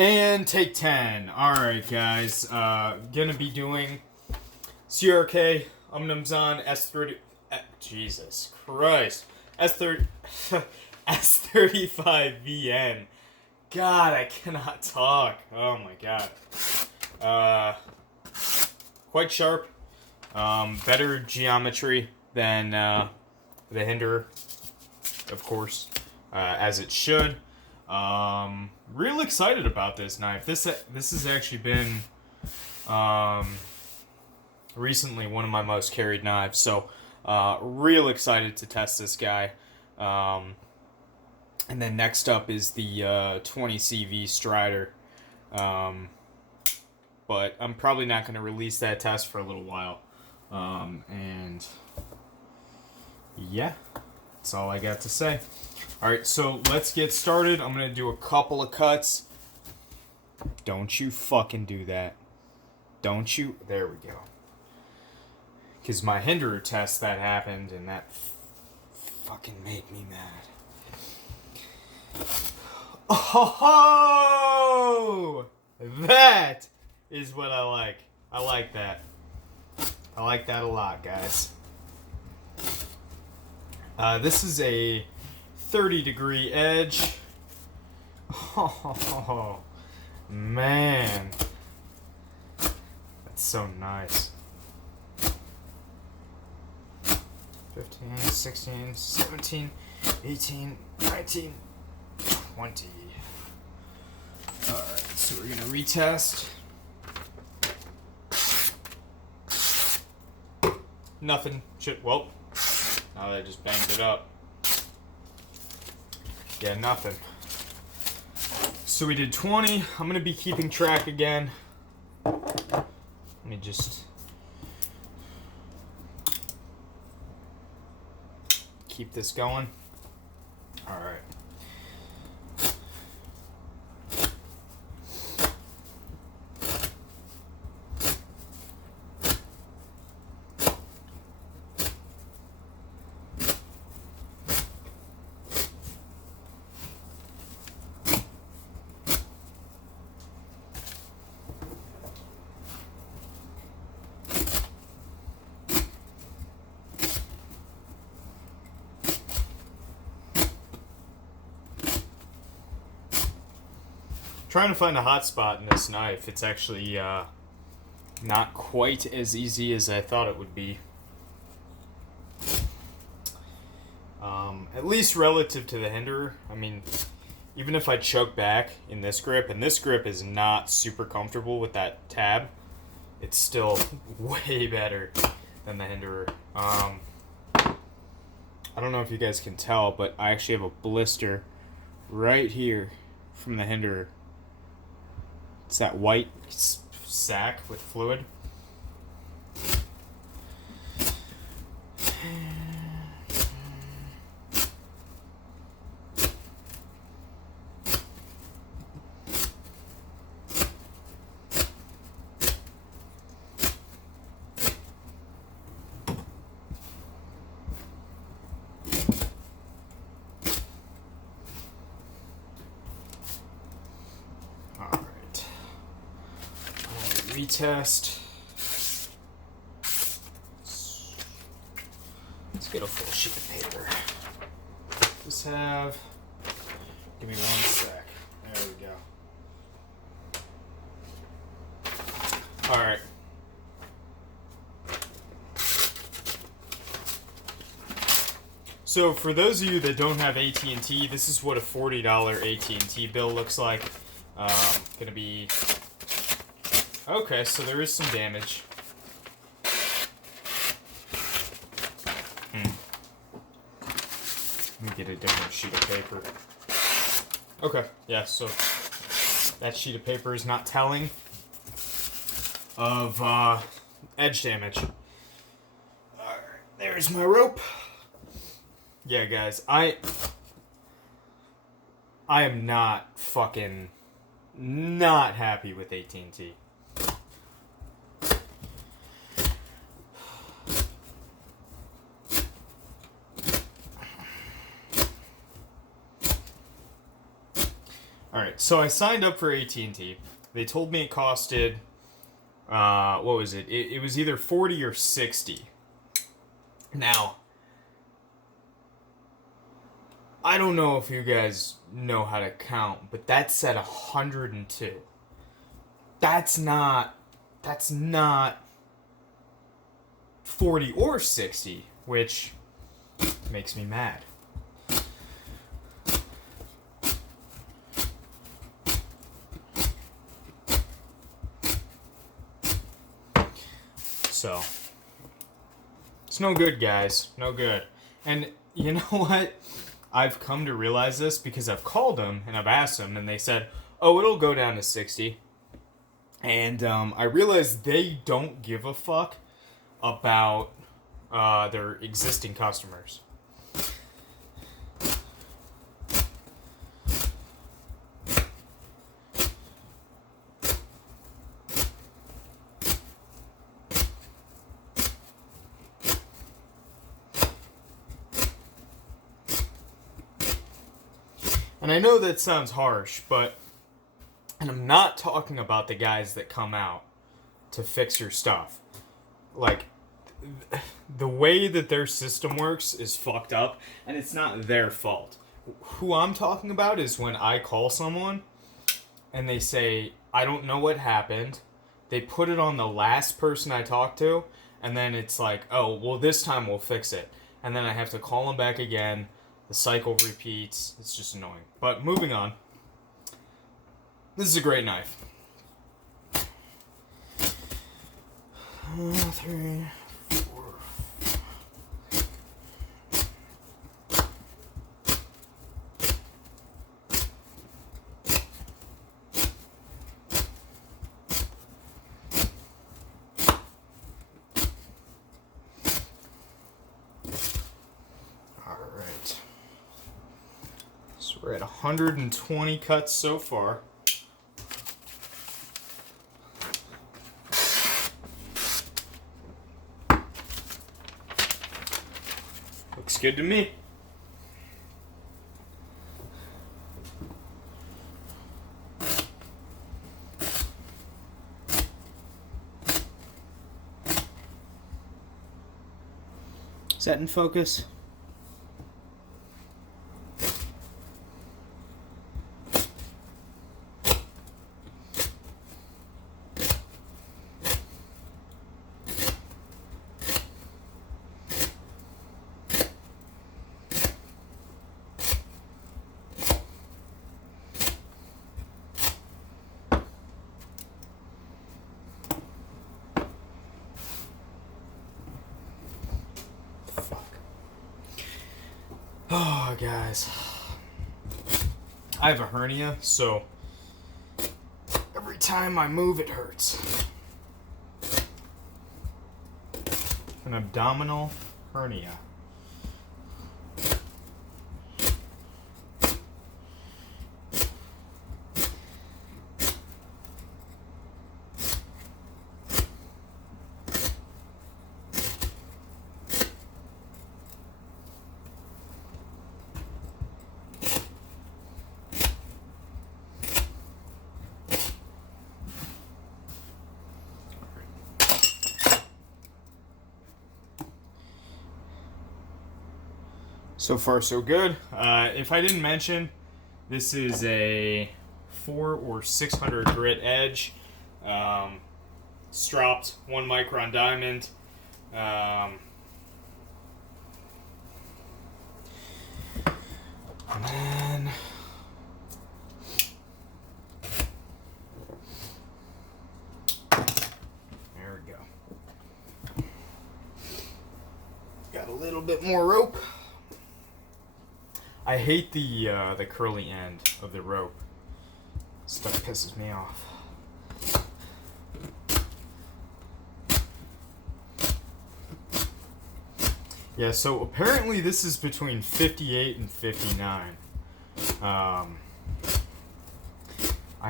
And take 10. Alright, guys. Gonna be doing CRK, umnumzaan, S30... Jesus Christ. S35vn. God, I cannot talk. Oh my god. Quite sharp. Better geometry than the Hinderer, of course, as it should. Real excited about this knife. This has actually been recently one of my most carried knives, so real excited to test this guy. And then next up is the 20CV Strider, but I'm probably not going to release that test for a little while. And yeah, that's all I got to say. Alright, so let's get started. I'm going to do a couple of cuts. Don't you fucking do that. Don't you? There we go. Because my Hinderer test that happened, and that fucking made me mad. Oh! That is what I like. I like that. I like that a lot, guys. This is a 30-degree edge. Oh, man. That's so nice. 15, 16, 17, 18, 19, 20. Alright, so we're gonna retest. Nothing. Shit, well. Now that I just banged it up. Yeah, nothing. So we did 20. I'm going to be keeping track again. Let me just keep this going. All right. Trying to find a hot spot in this knife. It's actually not quite as easy as I thought it would be. At least relative to the Hinderer. I mean, even if I choke back in this grip, and this grip is not super comfortable with that tab, it's still way better than the Hinderer. I don't know if you guys can tell, but I actually have a blister right here from the Hinderer. It's that white sack with fluid. Retest. Let's get a full sheet of paper. Just have. Give me 1 sec. There we go. All right. So for those of you that don't have AT&T, this is what a $40 AT&T bill looks like. Gonna be. Okay, so there is some damage. Let me get a different sheet of paper. Okay, yeah, so that sheet of paper is not telling of edge damage. Alright, there's my rope. Yeah, guys, I am not happy with AT&T. Alright, so I signed up for AT&T. They told me it costed, what was it? It was either 40 or 60. Now, I don't know if you guys know how to count, but that said 102. That's not 40 or 60, which makes me mad. So, it's no good, guys. No good. And you know what? I've come to realize this because I've called them and I've asked them, and they said, oh, it'll go down to 60. And I realized they don't give a fuck about their existing customers. And I know that sounds harsh, but, and I'm not talking about the guys that come out to fix your stuff. Like, the way that their system works is fucked up, and it's not their fault. Who I'm talking about is when I call someone, and they say, I don't know what happened. They put it on the last person I talked to, and then it's like, oh, well, this time we'll fix it. And then I have to call them back again. The cycle repeats. It's just annoying. But moving on. This is a great knife. 3, 4. All right. So we're at 120 cuts so far. Looks good to me. Is that in focus? Oh, guys. I have a hernia, so every time I move, it hurts. An abdominal hernia. So far, so good. If I didn't mention, this is a 400 or 600 grit edge, stropped 1 micron diamond. And then there we go. Got a little bit more rope. I hate the curly end of the rope. Stuff pisses me off. Yeah, so apparently this is between 58 and 59. I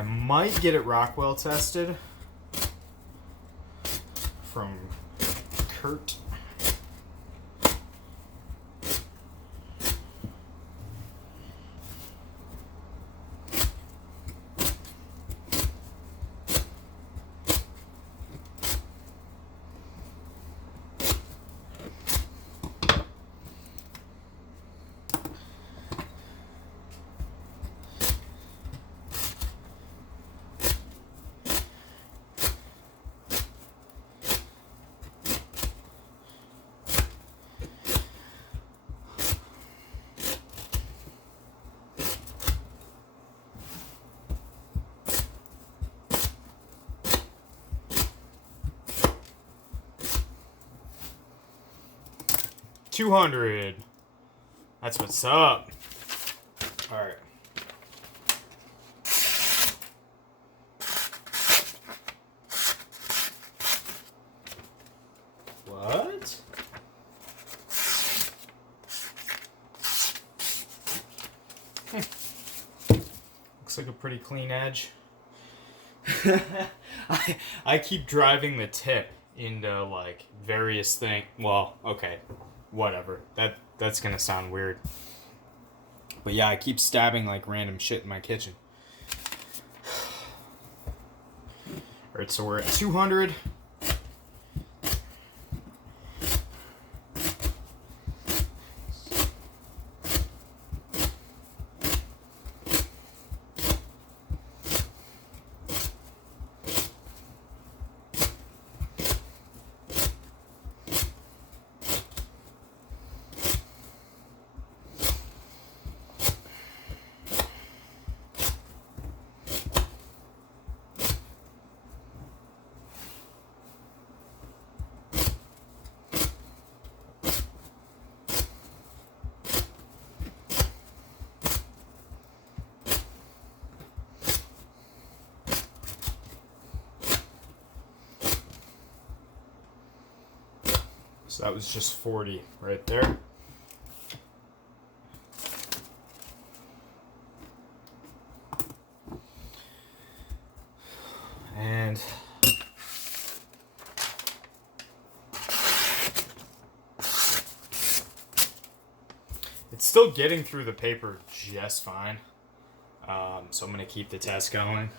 might get it Rockwell tested from Kurt. 200. That's what's up. All right. What? Looks like a pretty clean edge. I keep driving the tip into like various things. Well, okay, whatever. That's gonna sound weird. But yeah, I keep stabbing like random shit in my kitchen. Alright, so we're at 200. So that was just 40 right there. And it's still getting through the paper just fine. So I'm gonna keep the test going.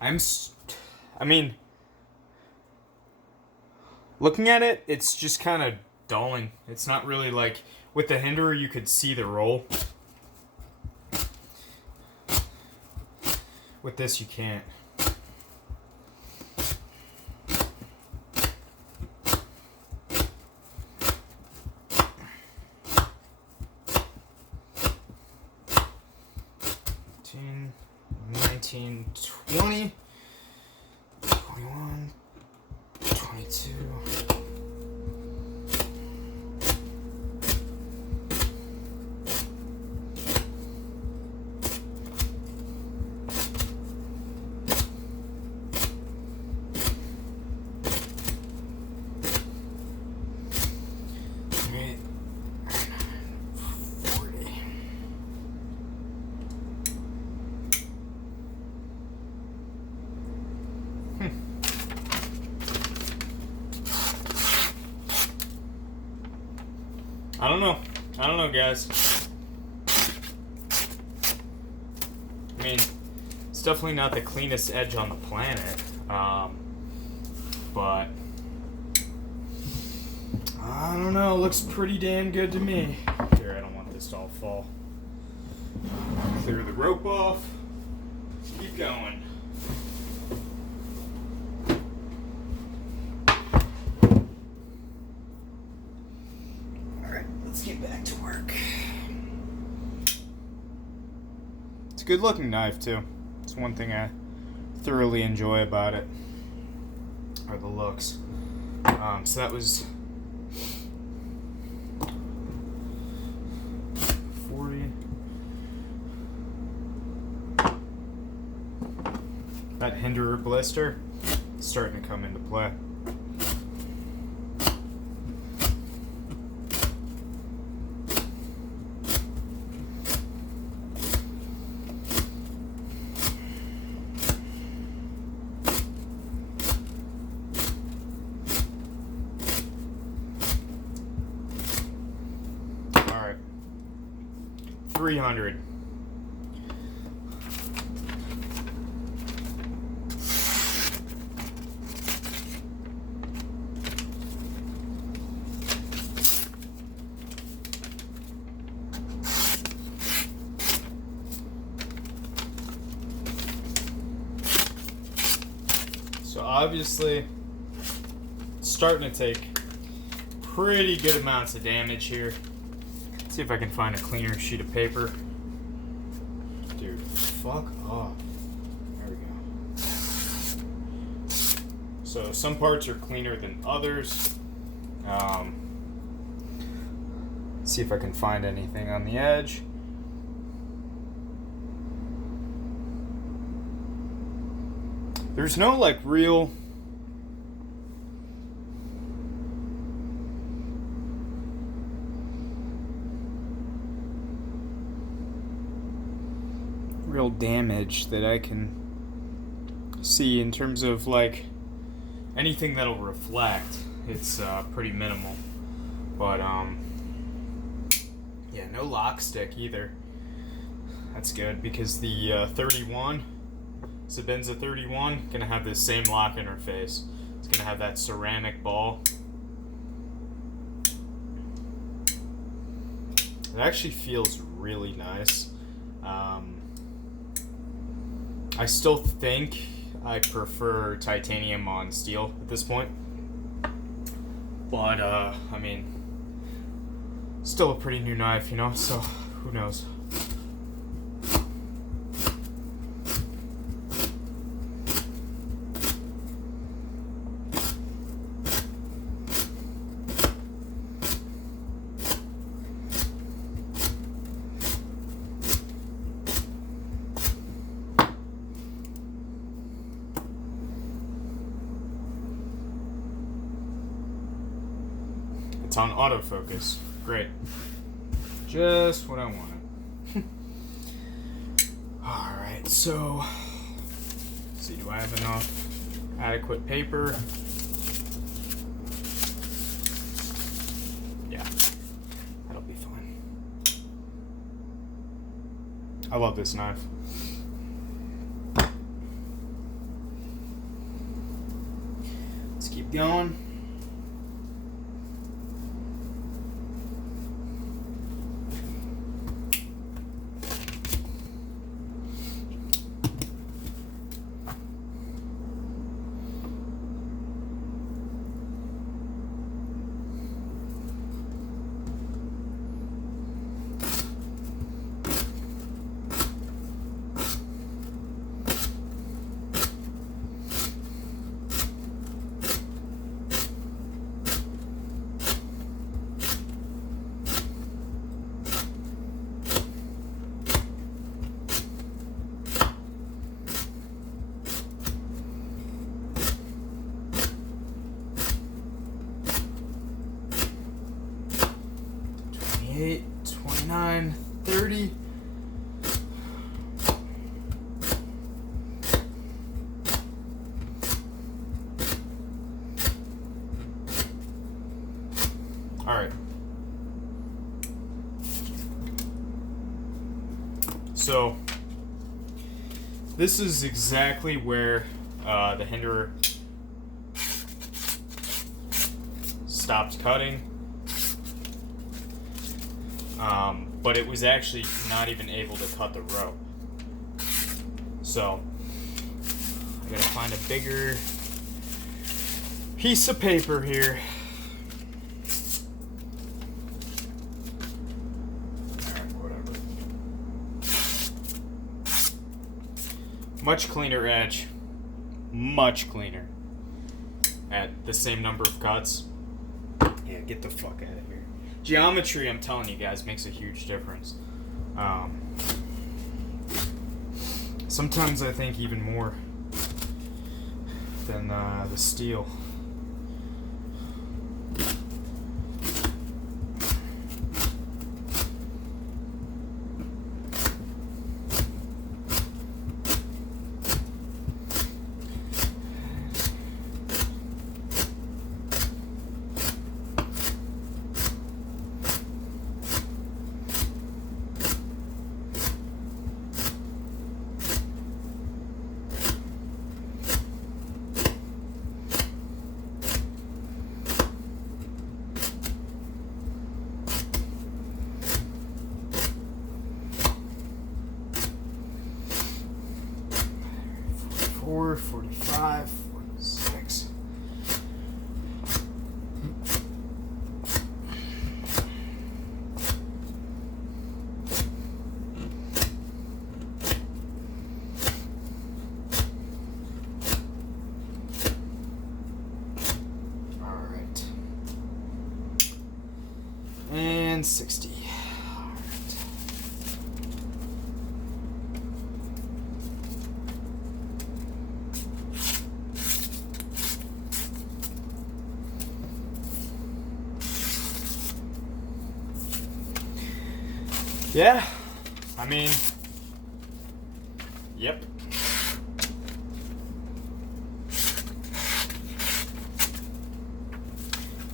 I mean, looking at it, it's just kind of dulling. It's not really like, with the hinderer you could see the roll. With this you can't. $18, $19, $20, $21, $22. I don't know, guys. I mean, it's definitely not the cleanest edge on the planet, but I don't know, it looks pretty damn good to me. Here, I don't want this to all fall. Clear the rope off. Keep going. Let's get back to work. It's a good looking knife too. It's one thing I thoroughly enjoy about it, are the looks. So that was 40. That hinderer blister is starting to come into play. All right, 300. So obviously, it's starting to take pretty good amounts of damage here. Let's see if I can find a cleaner sheet of paper. Dude, fuck off. There we go. So some parts are cleaner than others. See if I can find anything on the edge. There's no like real damage that I can see in terms of like anything that'll reflect. It's pretty minimal, but yeah, no lock stick either. That's good because the 31 Sebenza 31 gonna have this same lock interface. It's gonna have that ceramic ball. It actually feels really nice. I still think I prefer titanium on steel at this point, but I mean, still a pretty new knife, you know, so who knows. It's on autofocus. Great. Just what I wanted. Alright, so let's see, do I have enough adequate paper? Yeah, that'll be fine. I love this knife. Let's keep going. Eight, 29, 30. All right. So this is exactly where the hinderer stopped cutting. But it was actually not even able to cut the rope. So I gotta find a bigger piece of paper here. Alright, whatever. Much cleaner edge. Much cleaner. At the same number of cuts. Yeah, get the fuck out of here. Geometry, I'm telling you guys, makes a huge difference. Sometimes I think even more than the steel. Four, 45, 46. All right. and 60. Yeah, I mean, yep.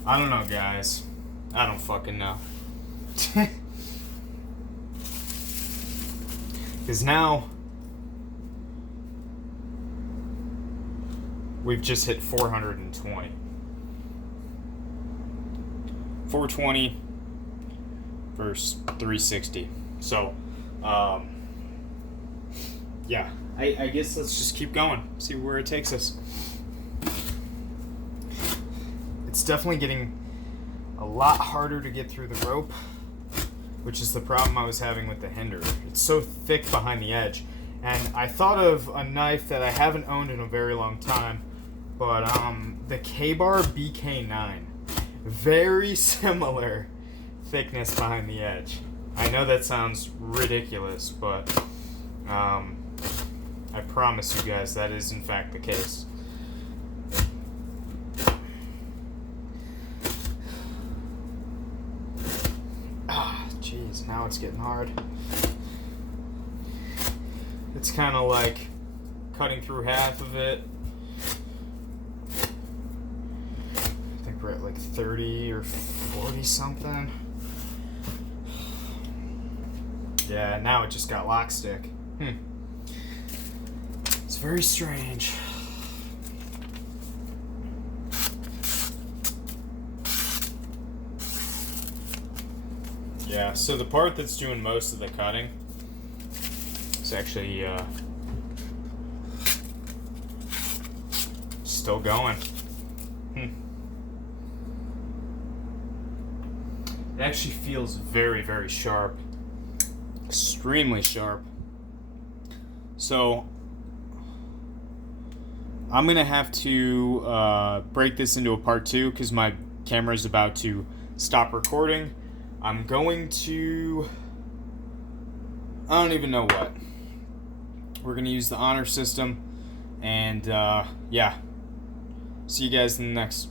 I don't know, guys. I don't fucking know. Because now we've just hit 420. 420 versus 360. So, yeah. I guess let's just keep going. See where it takes us. It's definitely getting a lot harder to get through the rope, which is the problem I was having with the hinder. It's so thick behind the edge. And I thought of a knife that I haven't owned in a very long time, but the K-Bar BK9. Very similar thickness behind the edge. I know that sounds ridiculous, but I promise you guys that is in fact the case. Jeez, now it's getting hard. It's kind of like cutting through half of it. I think we're at like 30 or 40 something. Yeah, now it just got lock stick. It's very strange. Yeah, so the part that's doing most of the cutting is actually still going. It actually feels very, very sharp. Extremely sharp. So I'm gonna have to break this into a part 2 because my camera is about to stop recording. I'm going to, I don't even know what. We're going to use the honor system. And, yeah. See you guys in the next